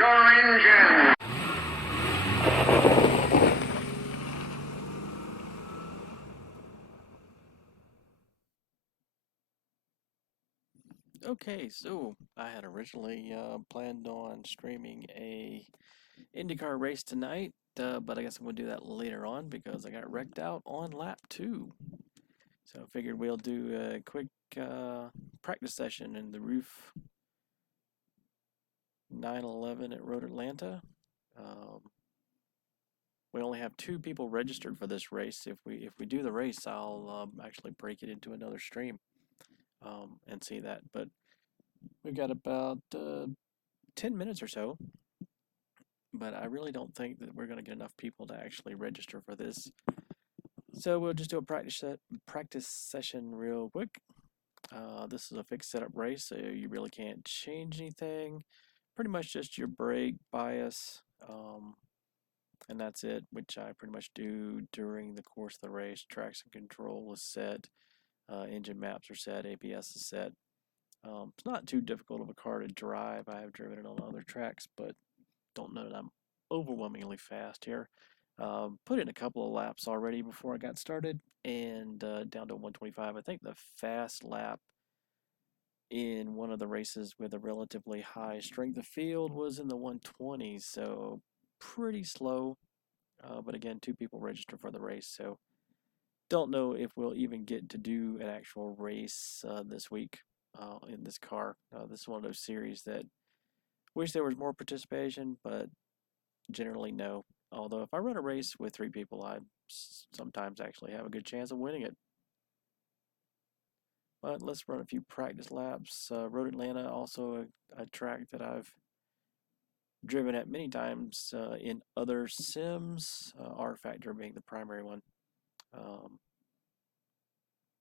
your engine! Okay, so I had originally planned on streaming a IndyCar race tonight, but I guess I'm going to do that later on because I got wrecked out on lap 2. So I figured we'll do a quick practice session in the RUF 911 at Road Atlanta. We only have 2 people registered for this race. If we do the race, I'll actually break it into another stream and see that. But we've got about 10 minutes or so, but I really don't think that we're going to get enough people to actually register for this. So we'll just do a practice session real quick. This is a fixed setup race, so you really can't change anything. Pretty much just your brake bias, and that's it, which I pretty much do during the course of the race. Traction control is set, engine maps are set, ABS is set. It's not too difficult of a car to drive. I have driven it on other tracks, but don't know that I'm overwhelmingly fast here. Put in a couple of laps already before I got started, and down to 125. I think the fast lap in one of the races with a relatively high strength of field was in the 120s, so pretty slow. But again, 2 people register for the race, so don't know if we'll even get to do an actual race this week in this car. This is one of those series that wish there was more participation, but generally no. Although if I run a race with 3 people, I sometimes actually have a good chance of winning it. But let's run a few practice laps. Road Atlanta, also a track that I've driven at many times in other sims, R Factor being the primary one.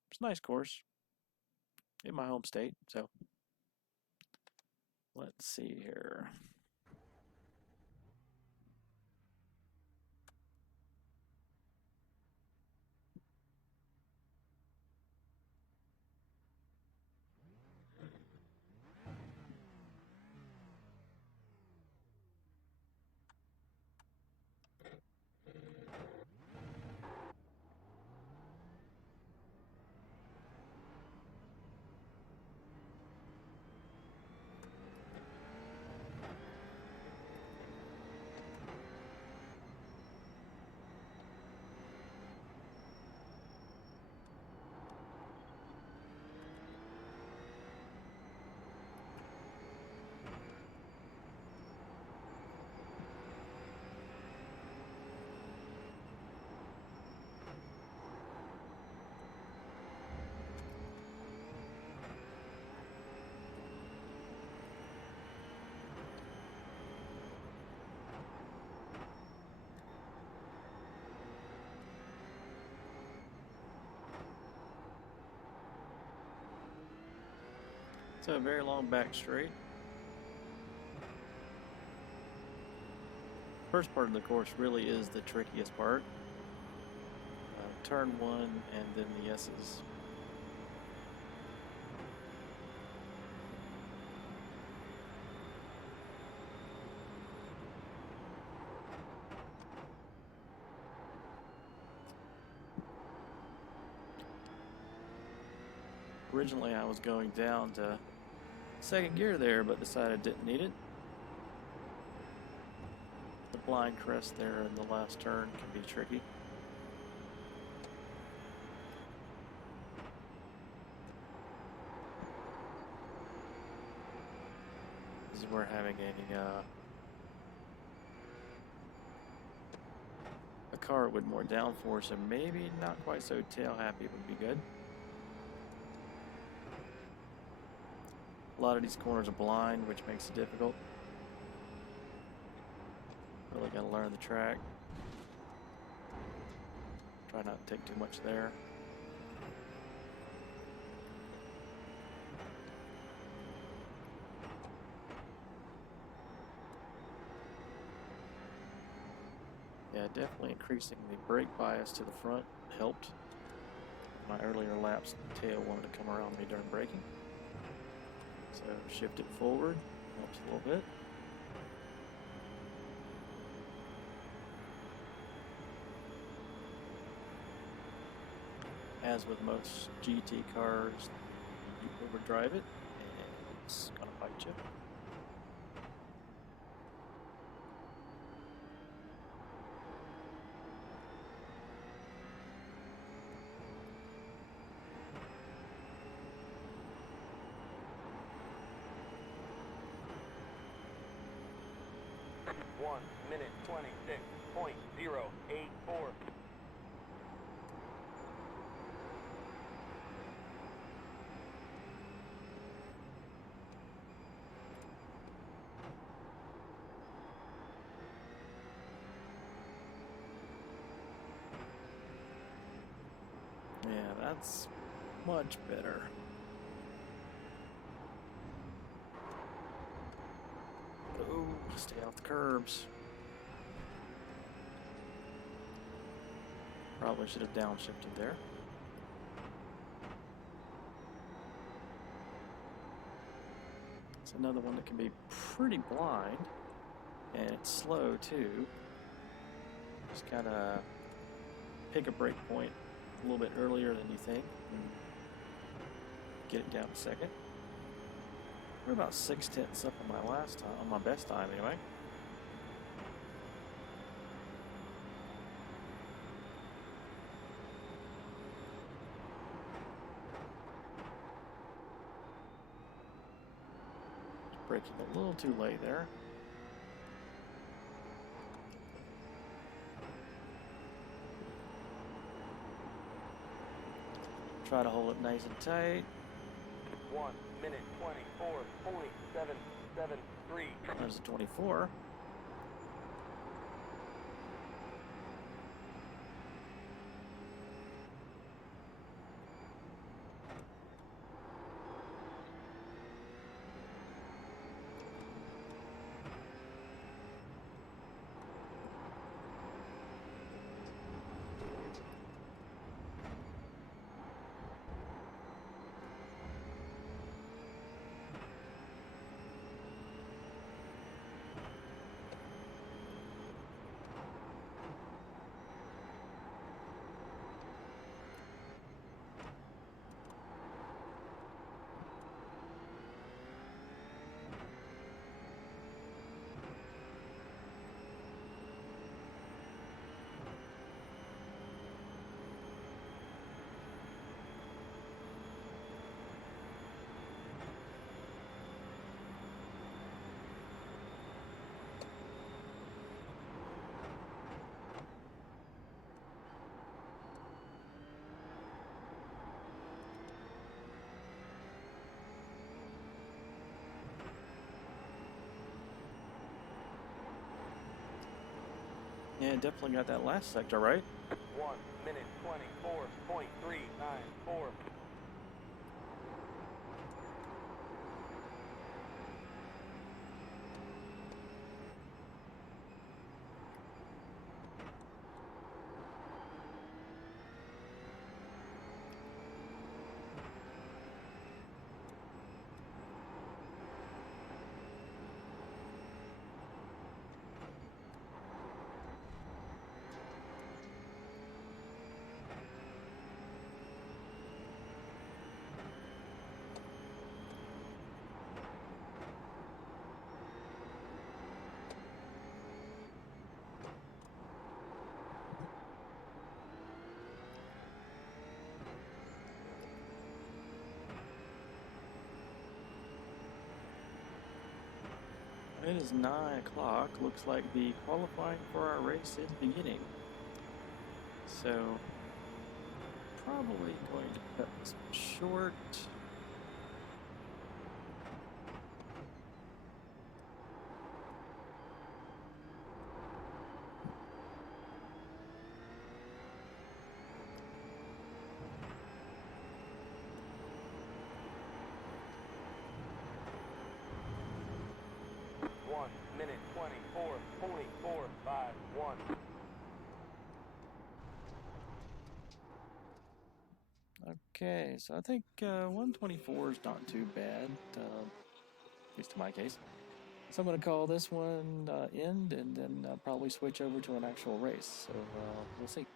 It's a nice course in my home state, so let's see here. It's a very long back straight. First part of the course really is the trickiest part. Turn 1 and then the S's. Originally I was going down to 2nd gear there, but decided didn't need it. The blind crest there in the last turn can be tricky. This is where having a car with more downforce and maybe not quite so tail happy would be good. A lot of these corners are blind, which makes it difficult. Really got to learn the track. Try not to take too much there. Yeah, definitely increasing the brake bias to the front helped. My earlier laps, the tail wanted to come around me during braking. So shift it forward, helps a little bit. as with most GT cars, you overdrive it, and it's gonna bite you. One minute 26.084. Yeah, that's much better. Oh, stay off the curbs. Probably should have downshifted there. It's another one that can be pretty blind, and it's slow too. Just gotta pick a brake point a little bit earlier than you think and get it down a second. We're about 6/10 up on my last time, on my best time anyway. Braking a little too late there. Try to hold it nice and tight. 1 minute 24.773. There's a 24. Yeah, definitely got that last sector right. 1 minute 24.394. It is 9 o'clock. Looks like the qualifying for our race is beginning. So, probably going to cut this short. Minute 24.451. Okay, so I think 124 is not too bad, at least in my case. So I'm going to call this one end and then probably switch over to an actual race. So we'll see.